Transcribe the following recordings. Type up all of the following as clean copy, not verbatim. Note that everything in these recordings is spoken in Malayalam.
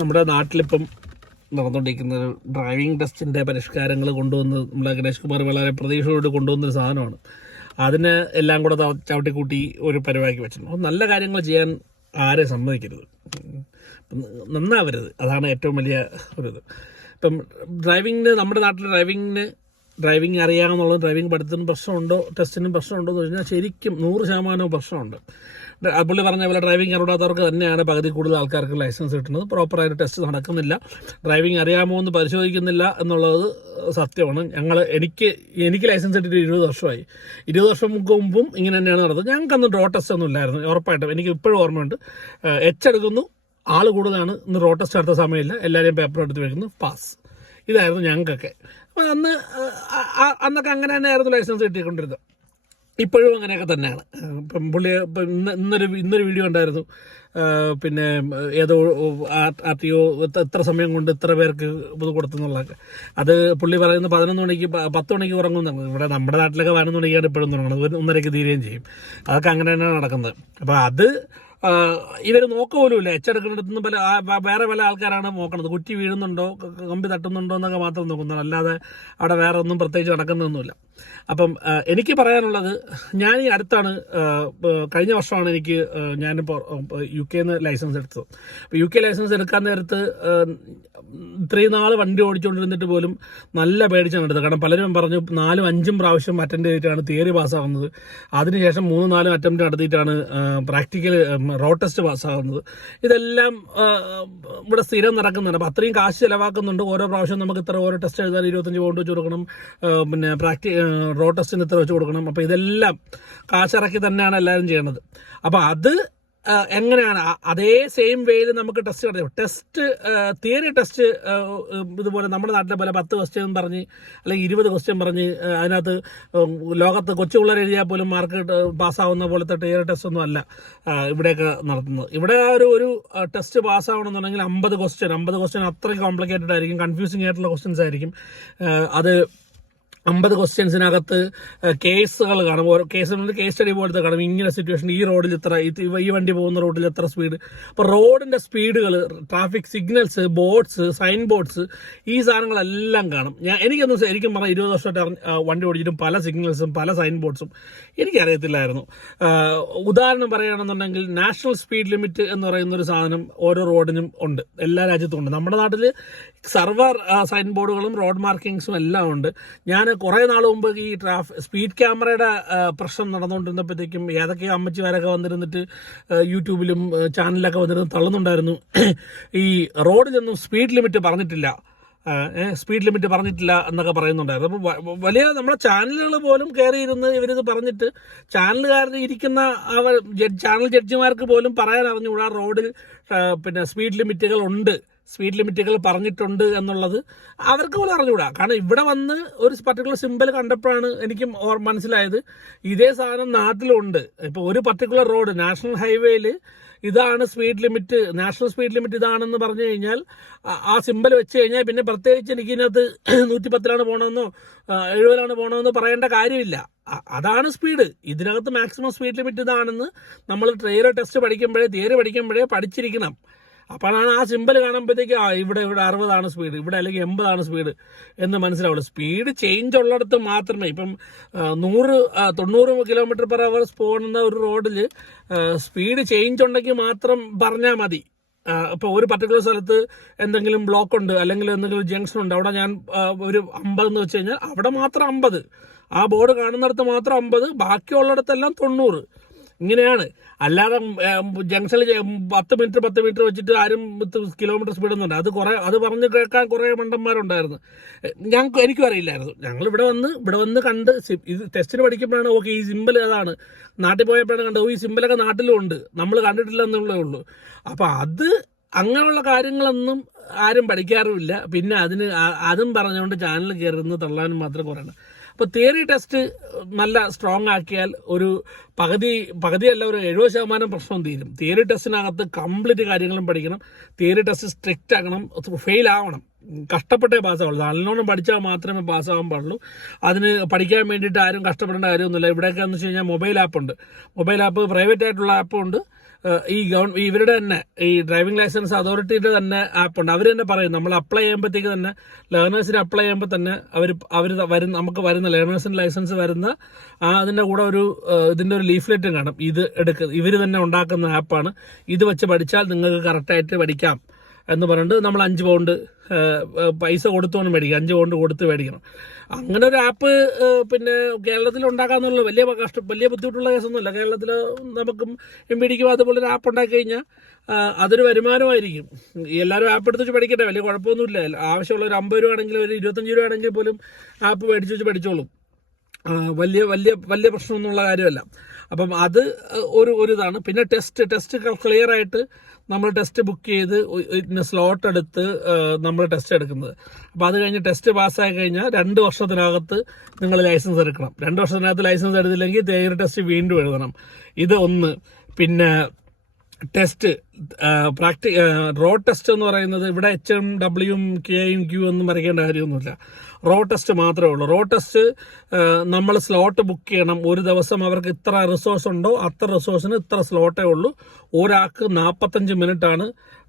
നമ്മുടെ നാട്ടിലിപ്പം നടന്നുകൊണ്ടിരിക്കുന്ന ഒരു ഡ്രൈവിംഗ് ടെസ്റ്റിൻ്റെ പരിഷ്കാരങ്ങൾ കൊണ്ടുവന്ന് നമ്മളെ ഗണേഷ് കുമാർ വളരെ പ്രതീക്ഷയോട് കൊണ്ടുവന്നൊരു സാധനമാണ്. അതിന് എല്ലാം കൂടെ ചവിട്ടിക്കൂട്ടി ഒരു പരിപാടിക്ക് വെച്ചിട്ടുണ്ട്. അപ്പോൾ നല്ല കാര്യങ്ങൾ ചെയ്യാൻ ആരെ സമ്മതിക്കരുത്, നന്നാവരുത്. അതാണ് ഏറ്റവും വലിയ ഒരിത്. ഇപ്പം ഡ്രൈവിങ്ങിന് നമ്മുടെ നാട്ടിൽ ഡ്രൈവിംഗ് അറിയാമെന്നുള്ളത് ഡ്രൈവിംഗ് പഠിത്തത്തിന് പ്രശ്നമുണ്ടോ ടെസ്റ്റിനും പ്രശ്നമുണ്ടോ എന്ന് പറഞ്ഞാൽ ശരിക്കും 100% പ്രശ്നമുണ്ട്. പുള്ളി പറഞ്ഞ പോലെ ഡ്രൈവിംഗ് അറിയാത്തവർക്ക് തന്നെയാണ് പകുതി കൂടുതൽ ആൾക്കാർക്ക് ലൈസൻസ് കിട്ടുന്നത്. പ്രോപ്പറായിട്ട് ടെസ്റ്റ് നടക്കുന്നില്ല, ഡ്രൈവിംഗ് അറിയാമോ എന്ന് പരിശോധിക്കുന്നില്ല എന്നുള്ളത് സത്യമാണ്. എനിക്ക് ലൈസൻസ് കിട്ടിയിട്ട് 20 വർഷമായി. 20 വർഷം മുമ്പും ഇങ്ങനെ തന്നെയാണ് നടന്നത്. ഞങ്ങൾക്കന്ന് റോഡ് ടെസ്റ്റ് ഒന്നും ഇല്ലായിരുന്നു. ഉറപ്പായിട്ടും എനിക്ക് ഇപ്പോഴും ഓർമ്മയുണ്ട്. എടുക്കുന്നു, ആൾ കൂടുതലാണ്, ഇന്ന് റോഡ് ടെസ്റ്റ് നടത്ത സമയമില്ല, എല്ലാവരെയും പേപ്പർ എടുത്ത് വെക്കുന്നു, പാസ്. ഇതായിരുന്നു ഞങ്ങൾക്കൊക്കെ. അപ്പോൾ അന്നൊക്കെ അങ്ങനെ തന്നെയായിരുന്നു ലൈസൻസ് കിട്ടിക്കൊണ്ടിരുന്നത്. ഇപ്പോഴും അങ്ങനെയൊക്കെ തന്നെയാണ്. ഇപ്പം പുള്ളി ഇന്നൊരു വീഡിയോ ഉണ്ടായിരുന്നു. പിന്നെ ഏതോ RTO എത്ര സമയം കൊണ്ട് ഇത്ര പേർക്ക് ഇത് കൊടുത്തെന്നുള്ളതൊക്കെ. അത് പുള്ളി പറയുന്നത് 11 മണിക്ക് 10 മണിക്ക് ഉറങ്ങുന്നു. ഇവിടെ നമ്മുടെ നാട്ടിലൊക്കെ 11 മണിക്കാണ് ഇപ്പോഴും തുടങ്ങുന്നത്, 1:30 തീരുകയും ചെയ്യും. അതൊക്കെ അങ്ങനെ തന്നെയാണ് നടക്കുന്നത്. അപ്പോൾ അത് ഇവർ നോക്കുപോലുമില്ല. എടുക്കുന്നിടത്തുനിന്ന് വേറെ പല ആൾക്കാരാണ് നോക്കണത്. കുറ്റി വീഴുന്നുണ്ടോ, കമ്പി തട്ടുന്നുണ്ടോ എന്നൊക്കെ മാത്രം നോക്കുന്നത്, അല്ലാതെ അവിടെ വേറെ ഒന്നും പ്രത്യേകിച്ച് നടക്കുന്നൊന്നുമില്ല. അപ്പം എനിക്ക് പറയാനുള്ളത്, ഞാൻ ഈ അടുത്താണ് കഴിഞ്ഞ വർഷമാണ് ഞാനിപ്പോൾ UK ലൈസൻസ് എടുത്തത്. അപ്പോൾ UK ലൈസൻസ് എടുക്കാൻ നേരത്ത് ഇത്രയും നാൾ വണ്ടി ഓടിച്ചുകൊണ്ടിരുന്നിട്ട് പോലും നല്ല പേടിച്ചാണ് എടുത്തത്. കാരണം പലരും പറഞ്ഞു 4-5 പ്രാവശ്യം അറ്റൻഡ് ചെയ്തിട്ടാണ് തിയറി പാസ്സാകുന്നത്. അതിനുശേഷം 3-4 അറ്റംപ്റ്റ് നടത്തിയിട്ടാണ് പ്രാക്ടിക്കൽ റോഡ് ടെസ്റ്റ് പാസ്സാകുന്നത്. ഇതെല്ലാം ഇവിടെ സ്ഥിരം നടക്കുന്നുണ്ട്. അപ്പോൾ അത്രയും കാശ് ചിലവാക്കുന്നുണ്ട്. ഓരോ പ്രാവശ്യം നമുക്ക് ഓരോ ടെസ്റ്റ് എഴുതാൻ 25 പൗണ്ട് വെച്ച് കൊടുക്കണം, പിന്നെ റോഡ് ടെസ്റ്റിന് ഇത്ര വെച്ച് കൊടുക്കണം. അപ്പോൾ ഇതെല്ലാം കാശിറക്കി തന്നെയാണ് എല്ലാവരും ചെയ്യണത്. അപ്പോൾ അത് എങ്ങനെയാണ് അതേ സെയിം വേയിൽ നമുക്ക് ടെസ്റ്റ് തിയറി ടെസ്റ്റ് ഇതുപോലെ നമ്മുടെ നാട്ടിലെ പോലെ 10 ക്വസ്റ്റ്യൻ പറഞ്ഞ് അല്ലെങ്കിൽ 20 ക്വസ്റ്റ്യൻ പറഞ്ഞ് അതിനകത്ത് ലോകത്ത് കൊച്ചു പിള്ളേർ എഴുതിയാൽ പോലും മാർക്ക് പാസ്സാവുന്ന പോലത്തെ തിയറി ടെസ്റ്റ് ഒന്നും അല്ല ഇവിടെയൊക്കെ നടത്തുന്നത്. ഇവിടെ ഒരു ടെസ്റ്റ് പാസ്സാവണമെന്നുണ്ടെങ്കിൽ 50 ക്വസ്റ്റ്യൻ അത്രയും കോംപ്ലിക്കേറ്റഡ് ആയിരിക്കും, കൺഫ്യൂസിങ് ആയിട്ടുള്ള ക്വസ്റ്റ്യൻസ് ആയിരിക്കും. അത് 50 ക്വസ്റ്റ്യൻസിനകത്ത് കേസുകൾ കാണും. ഓരോ കേസ് സ്റ്റഡി പോലത്തെ കാണും. ഇങ്ങനെ സിറ്റുവേഷൻ, ഈ റോഡിൽ ഈ വണ്ടി പോകുന്ന റോഡിൽ എത്ര സ്പീഡ്. അപ്പോൾ റോഡിൻ്റെ സ്പീഡുകൾ, traffic signals, boards, sign boards, ഈ സാധനങ്ങളെല്ലാം കാണും. എനിക്കും പറഞ്ഞാൽ 20 വർഷമായിട്ട് വണ്ടി ഓടിച്ചിട്ടും പല സിഗ്നൽസും പല സൈൻ ബോർഡ്സും എനിക്കറിയത്തില്ലായിരുന്നു. ഉദാഹരണം പറയുകയാണെന്നുണ്ടെങ്കിൽ നാഷണൽ സ്പീഡ് ലിമിറ്റ് എന്ന് പറയുന്നൊരു സാധനം ഓരോ റോഡിനും ഉണ്ട്, എല്ലാ രാജ്യത്തും ഉണ്ട്. നമ്മുടെ നാട്ടിൽ സർവർ സൈൻ ബോർഡുകളും റോഡ് മാർക്കിങ്സും എല്ലാം ഉണ്ട്. ഞാൻ കുറേ നാൾ മുമ്പ് ഈ സ്പീഡ് ക്യാമറയുടെ പ്രശ്നം നടന്നുകൊണ്ടിരുന്നപ്പോഴത്തേക്കും ഏതൊക്കെയോ അമ്മച്ചിമാരൊക്കെ വന്നിരുന്നിട്ട് യൂട്യൂബിലും ചാനലിലൊക്കെ വന്നിരുന്ന് തള്ളുന്നുണ്ടായിരുന്നു, ഈ റോഡിലൊന്നും സ്പീഡ് ലിമിറ്റ് പറഞ്ഞിട്ടില്ല എന്നൊക്കെ പറയുന്നുണ്ടായിരുന്നു. അപ്പോൾ വലിയ നമ്മുടെ ചാനലുകൾ പോലും കയറിയിരുന്ന് ഇവരിത് പറഞ്ഞിട്ട് ചാനലുകാരിൽ ഇരിക്കുന്ന ചാനൽ ജഡ്ജിമാർക്ക് പോലും പറയാൻ അറിഞ്ഞുകൂടാ റോഡിൽ പിന്നെ സ്പീഡ് ലിമിറ്റുകൾ പറഞ്ഞിട്ടുണ്ട് എന്നുള്ളത് അവർക്ക് പോലും അറിഞ്ഞുകൂടാ. കാരണം ഇവിടെ വന്ന് ഒരു പർട്ടിക്കുലർ സിമ്പിൾ കണ്ടപ്പോഴാണ് എനിക്ക് മനസ്സിലായത് ഇതേ സാധനം നാട്ടിലുണ്ട്. ഇപ്പോൾ ഒരു പർട്ടിക്കുലർ റോഡ് നാഷണൽ ഹൈവേയിൽ ഇതാണ് speed limit, national speed limit ഇതാണെന്ന് പറഞ്ഞു കഴിഞ്ഞാൽ ആ സിമ്പിൾ വെച്ച് കഴിഞ്ഞാൽ പിന്നെ പ്രത്യേകിച്ച് എനിക്ക് ഇതിനകത്ത് 110 പോകണമെന്നോ 70 പോകണമെന്നോ പറയേണ്ട കാര്യമില്ല. അതാണ് സ്പീഡ്. ഇതിനകത്ത് മാക്സിമം സ്പീഡ് ലിമിറ്റ് ഇതാണെന്ന് നമ്മൾ തിയറി പഠിക്കുമ്പോഴേ പഠിച്ചിരിക്കണം. അപ്പോഴാണ് ആ സിമ്പിൾ കാണുമ്പോഴത്തേക്ക് ഇവിടെ 60 സ്പീഡ്, ഇവിടെ അല്ലെങ്കിൽ 80 സ്പീഡ് എന്ന് മനസ്സിലാവുള്ളൂ. സ്പീഡ് ചേഞ്ച് ഉള്ളിടത്ത് മാത്രമേ, ഇപ്പം 90 km/h പോകുന്ന ഒരു റോഡിൽ സ്പീഡ് ചേഞ്ച് ഉണ്ടെങ്കിൽ മാത്രം പറഞ്ഞാൽ മതി. ഇപ്പോൾ ഒരു പർട്ടിക്കുലർ സ്ഥലത്ത് എന്തെങ്കിലും ബ്ലോക്ക് ഉണ്ട് അല്ലെങ്കിൽ എന്തെങ്കിലും ജംഗ്ഷൻ ഉണ്ട്, അവിടെ ഞാൻ ഒരു 50 എന്ന് വെച്ച് കഴിഞ്ഞാൽ അവിടെ മാത്രം 50, ആ ബോർഡ് കാണുന്നിടത്ത് മാത്രം 50, ബാക്കിയുള്ളിടത്തെല്ലാം 90. ഇങ്ങനെയാണ്. അല്ലാതെ ജംഗ്ഷനിൽ 10 മീറ്റർ വെച്ചിട്ട് ആരും കിലോമീറ്റർ സ്പീഡൊന്നുണ്ട്. അത് പറഞ്ഞ് കേൾക്കാൻ കുറേ മണ്ടന്മാരുണ്ടായിരുന്നു. എനിക്കും അറിയില്ലായിരുന്നു. ഞങ്ങൾ ഇവിടെ വന്ന് കണ്ട് ഇത് ടെസ്റ്റിന് പഠിക്കുമ്പോഴാണ് ഓക്കെ ഈ സിമ്പിൾ അതാണ്, നാട്ടിൽ പോയപ്പോഴാണ് കണ്ടത് ഈ സിമ്പിളൊക്കെ നാട്ടിലും ഉണ്ട്, നമ്മൾ കണ്ടിട്ടില്ല എന്നുള്ളതേ ഉള്ളൂ. അപ്പോൾ അങ്ങനെയുള്ള കാര്യങ്ങളൊന്നും ആരും പഠിക്കാറുമില്ല. പിന്നെ അതും പറഞ്ഞുകൊണ്ട് ചാനൽ കയറുന്ന തള്ളാനും മാത്രമേ കുറയണം. അപ്പോൾ തിയറി ടെസ്റ്റ് നല്ല സ്ട്രോങ് ആക്കിയാൽ ഒരു പകുതിയല്ല ഒരു 70% പ്രശ്നം തീരും. തിയറി ടെസ്റ്റിനകത്ത് കംപ്ലീറ്റ് കാര്യങ്ങളും പഠിക്കണം. തിയറി ടെസ്റ്റ് സ്ട്രിക്റ്റ് ആക്കണം, ഫെയിൽ ആവണം, കഷ്ടപ്പെട്ടേ പാസ്സാവുള്ളൂ. നല്ലോണം പഠിച്ചാൽ മാത്രമേ പാസ്സാവാൻ പാടുള്ളൂ. അതിന് പഠിക്കാൻ വേണ്ടിയിട്ട് ആരും കഷ്ടപ്പെടേണ്ട കാര്യമൊന്നുമില്ല. ഇവിടെയൊക്കെ എന്ന് വെച്ച് കഴിഞ്ഞാൽ മൊബൈൽ ആപ്പ് പ്രൈവറ്റ് ആയിട്ടുള്ള ആപ്പും ഉണ്ട്, ഇവരുടെ തന്നെ ഈ ഡ്രൈവിംഗ് ലൈസൻസ് അതോറിറ്റിയുടെ തന്നെ ആപ്പുണ്ട്. അവർ തന്നെ പറയും നമ്മൾ അപ്ലൈ ചെയ്യുമ്പോഴത്തേക്ക് തന്നെ ലേണേഴ്സിന് അപ്ലൈ ചെയ്യുമ്പോൾ തന്നെ അവർ നമുക്ക് വരുന്ന ലേണേഴ്സിന് ലൈസൻസ് വരുന്ന അതിൻ്റെ കൂടെ ഇതിൻ്റെ ഒരു ലീഫ്ലെറ്റും കാണും. ഇത് ഇവർ തന്നെ ഉണ്ടാക്കുന്ന ആപ്പാണ്, ഇത് വെച്ച് പഠിച്ചാൽ നിങ്ങൾക്ക് കറക്റ്റായിട്ട് പഠിക്കാം എന്ന് പറഞ്ഞിട്ട് നമ്മൾ 5 പൗണ്ട് പൈസ കൊടുത്തോണം മേടിക്കണം, 5 പൗണ്ട് കൊടുത്ത് മേടിക്കണം. അങ്ങനെ ഒരു ആപ്പ് പിന്നെ കേരളത്തിൽ ഉണ്ടാക്കാന്നുള്ള വലിയ ബുദ്ധിമുട്ടുള്ള കേസൊന്നുമില്ല. കേരളത്തിൽ നമുക്കും MBDക്കും അതുപോലെ ഒരു ആപ്പ് ഉണ്ടാക്കി കഴിഞ്ഞാൽ അതൊരു വരുമാനമായിരിക്കും. എല്ലാവരും ആപ്പ് എടുത്ത് വെച്ച് പഠിക്കട്ടെ, വലിയ കുഴപ്പമൊന്നുമില്ല. ആവശ്യമുള്ള ഒരു 50 രൂപ ആണെങ്കിൽ ഒരു 25 രൂപ ആണെങ്കിൽ പോലും ആപ്പ് മേടിച്ച് വെച്ച് പഠിച്ചോളും. വലിയ പ്രശ്നമൊന്നുമുള്ള കാര്യമല്ല. അപ്പം അത് ഒരു ഇതാണ്. പിന്നെ ടെസ്റ്റ് ക്ലിയർ ആയിട്ട് നമ്മൾ ടെസ്റ്റ് ബുക്ക് ചെയ്ത് സ്ലോട്ട് എടുത്ത് നമ്മൾ ടെസ്റ്റ് എടുക്കുന്നത്. അപ്പോൾ അത് കഴിഞ്ഞ് ടെസ്റ്റ് പാസ്സായി കഴിഞ്ഞാൽ 2 വർഷത്തിനകത്ത് നിങ്ങൾ ലൈസൻസ് എടുക്കണം. 2 വർഷത്തിനകത്ത് ലൈസൻസ് എടുത്തില്ലെങ്കിൽ തിയറി ടെസ്റ്റ് വീണ്ടും എഴുതണം. ഇത് ഒന്ന്. പിന്നെ ടെസ്റ്റ് റോഡ് ടെസ്റ്റ് എന്ന് പറയുന്നത് ഇവിടെ HM W KM Q ഒന്നും വരയ്ക്കേണ്ട കാര്യമൊന്നുമില്ല. റോഡ് ടെസ്റ്റ് മാത്രമേ ഉള്ളൂ. റോഡ് ടെസ്റ്റ് നമ്മൾ സ്ലോട്ട് ബുക്ക് ചെയ്യണം. ഒരു ദിവസം അവർക്ക് ഇത്ര റിസോഴ്സ് ഉണ്ടോ അത്ര റിസോഴ്സിന് ഇത്ര സ്ലോട്ടേ ഉള്ളൂ. ഒരാൾക്ക് 45 മിനിറ്റാണ്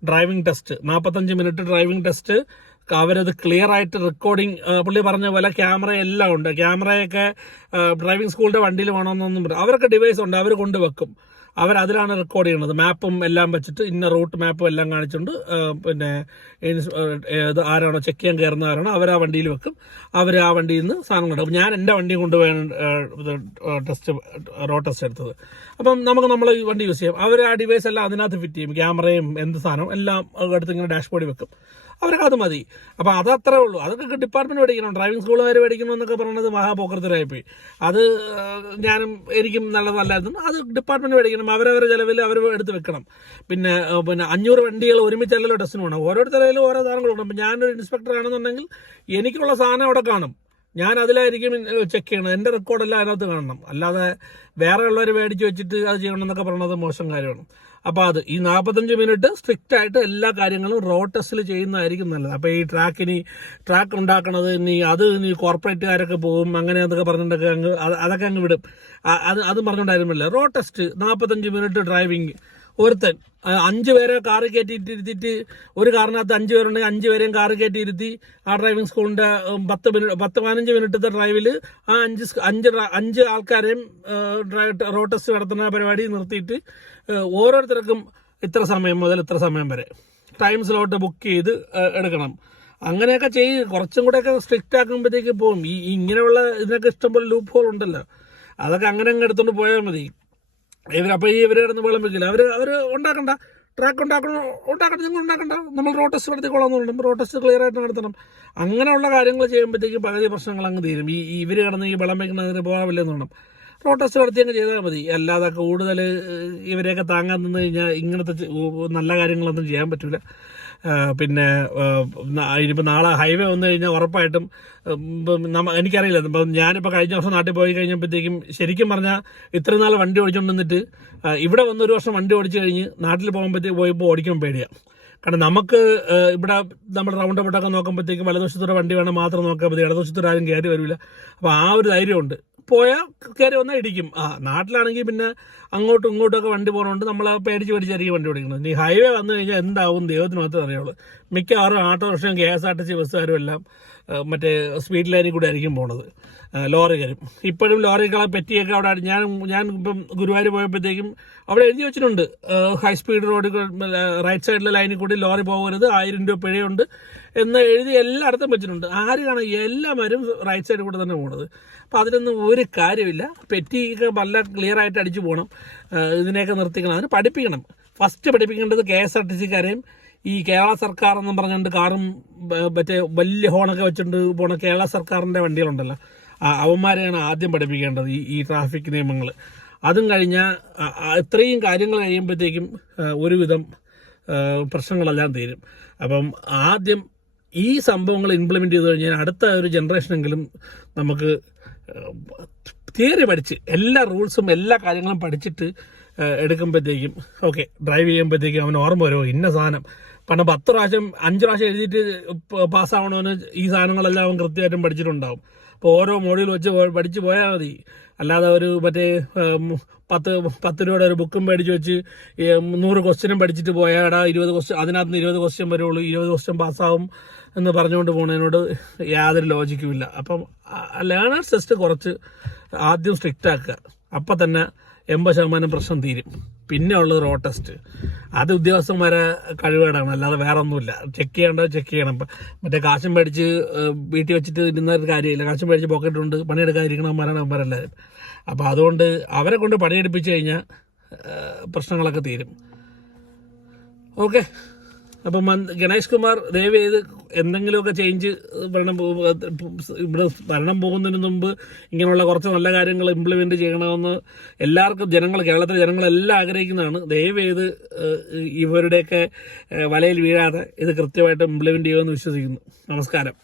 driving test. 45 minute driving test. അവരത് ക്ലിയർ ആയിട്ട് റെക്കോർഡിങ്, പുള്ളി പറഞ്ഞ പോലെ ക്യാമറ എല്ലാം ഉണ്ട്. ക്യാമറയൊക്കെ ഡ്രൈവിംഗ് സ്കൂളിന്റെ വണ്ടിയിൽ വേണമെന്നൊന്നും പറയും. അവർക്ക് ഡിവൈസ് ഉണ്ട്, അവർ കൊണ്ടുവെക്കും. അവരതിലാണ് റെക്കോർഡ് ചെയ്യുന്നത്. മാപ്പും എല്ലാം വെച്ചിട്ട് ഇന്ന റൂട്ട് മാപ്പും എല്ലാം കാണിച്ചുകൊണ്ട് പിന്നെ ആരാണോ ചെക്ക് ചെയ്യാൻ കയറുന്നവരാണോ അവർ ആ വണ്ടിയിൽ വെക്കും. അവർ ആ വണ്ടിയിൽ നിന്ന് സാധനം കൊണ്ടുപോകും. ഞാൻ എൻ്റെ വണ്ടി കൊണ്ടുപോയാണ് റോഡ് ടെസ്റ്റ് എടുത്തത്. അപ്പം നമ്മൾ ഈ വണ്ടി യൂസ് ചെയ്യും. അവർ ആ ഡിവൈസ് എല്ലാം അതിനകത്ത് ഫിറ്റ് ചെയ്യും. ക്യാമറയും എന്ത് സാധനവും എല്ലാം എടുത്ത് ഇങ്ങനെ ഡാഷ്ബോർഡിൽ വെക്കും. അവർക്ക് അത് മതി. അപ്പം അതത്രേ ഉള്ളൂ. അതൊക്കെ ഡിപ്പാർട്ട്മെന്റ് മേടിക്കണം. ഡ്രൈവിംഗ് സ്കൂളുകാർ മേടിക്കണം എന്നൊക്കെ പറയുന്നത് മഹാപോക്കൃത്തരായിപ്പോയി. അത് എനിക്കും നല്ലതല്ലായിരുന്നു. അത് ഡിപ്പാർട്ട്മെന്റ് മേടിക്കണം. അവരവരുടെ ചിലവിൽ അവർ എടുത്ത് വെക്കണം. പിന്നെ 500 വണ്ടികൾ ഒരുമിച്ചല്ലല്ലോ ടെസ്റ്റിന് വേണം. ഓരോരുത്തരും ഓരോ സാധനങ്ങളുണ്ട്. അപ്പം ഞാനൊരു ഇൻസ്പെക്ടർ ആണെന്നുണ്ടെങ്കിൽ എനിക്കുള്ള സാധനം അവിടെ കാണും. ഞാൻ അതിലായിരിക്കും ചെക്ക് ചെയ്യണം. എൻ്റെ റെക്കോർഡെല്ലാം അതിനകത്ത് കാണണം. അല്ലാതെ വേറെ ഉള്ളവർ മേടിച്ച് വെച്ചിട്ട് അത് ചെയ്യണം എന്നൊക്കെ പറയുന്നത് മോശം കാര്യമാണ്. അപ്പോൾ അത് ഈ 45 മിനിറ്റ് സ്ട്രിക്റ്റ് ആയിട്ട് എല്ലാ കാര്യങ്ങളും റോഡ് ടെസ്റ്റിൽ ചെയ്യുന്നതായിരിക്കും നല്ലത്. അപ്പോൾ ഈ ട്രാക്ക് ഉണ്ടാക്കണത് ഇനി കോർപ്പറേറ്റുകാരൊക്കെ പോകും അങ്ങനെ അതൊക്കെ പറഞ്ഞിട്ടൊക്കെ അതൊക്കെ അങ്ങ് വിടും. അത് പറഞ്ഞുകൊണ്ടായിരുന്നില്ല. Road test 45 minute driving. ഒരുത്തൻ 5 പേരെ കാറ് കയറ്റിയിരുത്തിയിട്ട്, ഒരു കാറിനകത്ത് 5 പേരുണ്ടെങ്കിൽ 5 പേരെയും കാറ് കയറ്റിയിരുത്തി ആ ഡ്രൈവിംഗ് സ്കൂളിന്റെ 10-15 മിനിറ്റത്തെ ഡ്രൈവിൽ ആ 5 ആൾക്കാരെയും റോഡ് ടെസ്റ്റ് നടത്തുന്ന പരിപാടി നിർത്തിയിട്ട് ഓരോരുത്തർക്കും ഇത്ര സമയം മുതൽ ഇത്ര സമയം വരെ ടൈം സ്ലോട്ട് ബുക്ക് ചെയ്ത് എടുക്കണം. അങ്ങനെയൊക്കെ കുറച്ചും കൂടെയൊക്കെ സ്ട്രിക്റ്റ് ആക്കുമ്പോഴത്തേക്ക് പോകും. ഇങ്ങനെയുള്ള ഇതിനൊക്കെ ഇഷ്ടംപോലെ ലൂപ്പ് ഹോൾ ഉണ്ടല്ലോ, അതൊക്കെ അങ്ങനെ അങ്ങ് എടുത്തുകൊണ്ട് പോയാൽ മതി. അപ്പോൾ ഇവർ കിടന്ന് വെള്ളം വെക്കില്ല. അവർ ഉണ്ടാക്കണ്ട, ട്രാക്ക് ഉണ്ടാക്കണ്ട, നിങ്ങൾ ഉണ്ടാക്കണ്ട, നമ്മൾ റോഡ് ടെസ്റ്റ് നടത്തിക്കൊള്ളാന്ന് പറഞ്ഞു. റോഡ് ടെസ്റ്റ് ക്ലിയർ ആയിട്ട് നടത്തണം. അങ്ങനെയുള്ള കാര്യങ്ങൾ ചെയ്യുമ്പോഴത്തേക്കും പകുതി പ്രശ്നങ്ങൾ അങ്ങ് തീരും. ഇവർ കിടന്ന് ഈ വെള്ളം വെക്കുന്നതിന് പോകാവില്ലെന്ന് വേണം. റോഡ് ടെസ്റ്റ് നടത്തി അങ്ങ് ചെയ്താൽ മതി. അല്ലാതെ കൂടുതൽ ഇവരെയൊക്കെ താങ്ങാൻ നിന്ന് കഴിഞ്ഞാൽ ഇങ്ങനത്തെ നല്ല കാര്യങ്ങളൊന്നും ചെയ്യാൻ പറ്റില്ല. പിന്നെ ഇനിയിപ്പോൾ നാളെ ഹൈവേ വന്നു കഴിഞ്ഞാൽ ഉറപ്പായിട്ടും എനിക്കറിയില്ല. ഇപ്പം ഞാനിപ്പോൾ കഴിഞ്ഞ വർഷം നാട്ടിൽ പോയി കഴിഞ്ഞപ്പോഴത്തേക്കും ശരിക്കും പറഞ്ഞാൽ ഇത്രയും നാൾ വണ്ടി ഓടിച്ചുകൊണ്ടിരുന്നിട്ട് ഇവിടെ വന്ന് 1 വർഷം വണ്ടി ഓടിച്ചു കഴിഞ്ഞ് നാട്ടിൽ പോയപ്പോൾ ഓടിക്കാൻ പേടിയാണ്. കാരണം നമുക്ക് ഇവിടെ നമ്മൾ റൗണ്ട് അബൌട്ടൊക്കെ നോക്കുമ്പോഴത്തേക്കും വലതുവശത്തൂടെ വണ്ടി വേണം മാത്രം നോക്കാൻ മതി, ഇടതുവശത്തൂടെ ആരും കയറി വരില്ല. അപ്പോൾ ആ ഒരു ധൈര്യമുണ്ട്. പോയാൽ കയറി വന്നാൽ ഇടിക്കും. നാട്ടിലാണെങ്കിൽ പിന്നെ അങ്ങോട്ടും ഇങ്ങോട്ടുമൊക്കെ വണ്ടി പോകുന്നതുകൊണ്ട് നമ്മൾ പേടിച്ചായിരിക്കും വണ്ടി ഓടിക്കുന്നത്. ഈ ഹൈവേ വന്നു കഴിഞ്ഞാൽ എന്താവും ദൈവത്തിന് മാത്രമേ അറിയുള്ളൂ. മിക്കവാറും ഓട്ടോറിക്ഷയും KSRTC ബസ്സുകാരും എല്ലാം മറ്റേ സ്പീഡ് ലൈനിൽ കൂടെ ആയിരിക്കും പോണത്. ലോറിക്കാരും ഇപ്പോഴും ലോറികളെ പറ്റിയൊക്കെ അവിടെ ഞാൻ ഇപ്പം ഗുരുവായൂർ പോയപ്പോഴത്തേക്കും അവിടെ എഴുതി വെച്ചിട്ടുണ്ട്, ഹൈ സ്പീഡ് റോഡ് റൈറ്റ് സൈഡിലെ ലൈനിൽ കൂടി ലോറി പോകരുത്, 1000 രൂപ പിഴയുണ്ട് എന്ന് എഴുതി എല്ലായിടത്തും വെച്ചിട്ടുണ്ട്. ആരാണ് എല്ലാവരും റൈറ്റ് സൈഡിൽ കൂടെ തന്നെ പോകുന്നത്. അപ്പോൾ അതിനൊന്നും ഒരു കാര്യമില്ല. പെറ്റിയൊക്കെ നല്ല ക്ലിയർ ആയിട്ട് അടിച്ചു പോകണം. ഇതിനെയൊക്കെ നിർത്തിക്കണം, അതിന് പഠിപ്പിക്കണം. ഫസ്റ്റ് പഠിപ്പിക്കേണ്ടത് KSRTCക്കാരെയും ഈ കേരള സർക്കാർ എന്നും പറഞ്ഞുകൊണ്ട് കാറും മറ്റേ വലിയ ഹോണൊക്കെ വെച്ചുകൊണ്ട് പോണ കേരള സർക്കാരിൻ്റെ വണ്ടികളുണ്ടല്ലോ, അവന്മാരെയാണ് ആദ്യം പഠിപ്പിക്കേണ്ടത് ഈ ട്രാഫിക് നിയമങ്ങൾ. അതും കഴിഞ്ഞാൽ ഇത്രയും കാര്യങ്ങൾ കഴിയുമ്പോഴത്തേക്കും ഒരുവിധം പ്രശ്നങ്ങളെല്ലാം തീരും. അപ്പം ആദ്യം ഈ സംഭവങ്ങൾ ഇംപ്ലിമെൻ്റ് ചെയ്ത് കഴിഞ്ഞാൽ അടുത്ത ഒരു ജനറേഷനെങ്കിലും നമുക്ക് തിയറി പഠിച്ച് എല്ലാ റൂൾസും എല്ലാ കാര്യങ്ങളും പഠിച്ചിട്ട് എടുക്കുമ്പോഴത്തേക്കും ഓക്കെ ഡ്രൈവ് ചെയ്യുമ്പോഴത്തേക്കും അവന് ഓർമ്മ വരുമോ ഇന്ന സാധനം പണ്ട് 10 പ്രാവശ്യം 5 പ്രാവശ്യം എഴുതിയിട്ട് പാസ്സാവണമെന്ന് ഈ സാധനങ്ങളെല്ലാം അവൻ കൃത്യമായിട്ടും പഠിച്ചിട്ടുണ്ടാവും. അപ്പോൾ ഓരോ മോഡ്യൂൾ വെച്ച് പഠിച്ചു പോയാൽ മതി. അല്ലാതെ ഒരു മറ്റേ 10 രൂപയുടെ ഒരു ബുക്കും മേടിച്ച് വെച്ച് 100 ക്വസ്റ്റ്യനും പഠിച്ചിട്ട് പോയാടാ 20 ക്വസ്റ്റ്യൻ, അതിനകത്ത് 20 ക്വസ്റ്റ്യൻ വരുള്ളൂ, 20 ക്വസ്റ്റ്യൻ പാസ്സാവും എന്ന് പറഞ്ഞുകൊണ്ട് പോകുന്നതിനോട് യാതൊരു ലോജിക്കുമില്ല. അപ്പം ലേണേഴ്സ് ടെസ്റ്റ് കുറച്ച് ആദ്യം സ്ട്രിക്റ്റ് ആക്കുക, അപ്പം തന്നെ 80% പ്രശ്നം തീരും. പിന്നെ ഉള്ളത് റോ ടെസ്റ്റ്, അത് ഉദ്യോഗസ്ഥന്മാരെ കഴിവേടാണ്, അല്ലാതെ വേറെ ഒന്നുമില്ല. ചെക്ക് ചെയ്യേണ്ടത് ചെക്ക് ചെയ്യണം. മറ്റേ കാശും മേടിച്ച് വീട്ടിൽ വെച്ചിട്ട് ഇരുന്ന ഒരു കാര്യമില്ല. കാശും മേടിച്ച് പോക്കറ്റുണ്ട് പണിയെടുക്കാതിരിക്കണമാരാണ് അവന്മാരെല്ലാവരും. അപ്പോൾ അതുകൊണ്ട് അവരെ കൊണ്ട് പണിയെടുപ്പിച്ച് കഴിഞ്ഞാൽ പ്രശ്നങ്ങളൊക്കെ തീരും. ഓക്കെ, അപ്പം ഗണേഷ് കുമാർ ദയവ് ചെയ്ത് എന്തെങ്കിലുമൊക്കെ ചേഞ്ച് ഇവിടെ ഭരണം പോകുന്നതിന് മുമ്പ് ഇങ്ങനെയുള്ള കുറച്ച് നല്ല കാര്യങ്ങൾ ഇംപ്ലിമെൻറ്റ് ചെയ്യണമെന്ന് എല്ലാവർക്കും കേരളത്തിലെ ജനങ്ങളെല്ലാം ആഗ്രഹിക്കുന്നതാണ്. ദയവ് ചെയ്ത് ഇവരുടെയൊക്കെ വലയിൽ വീഴാതെ ഇത് കൃത്യമായിട്ട് ഇംപ്ലിമെൻറ്റ് ചെയ്യുമെന്ന് വിശ്വസിക്കുന്നു. നമസ്കാരം.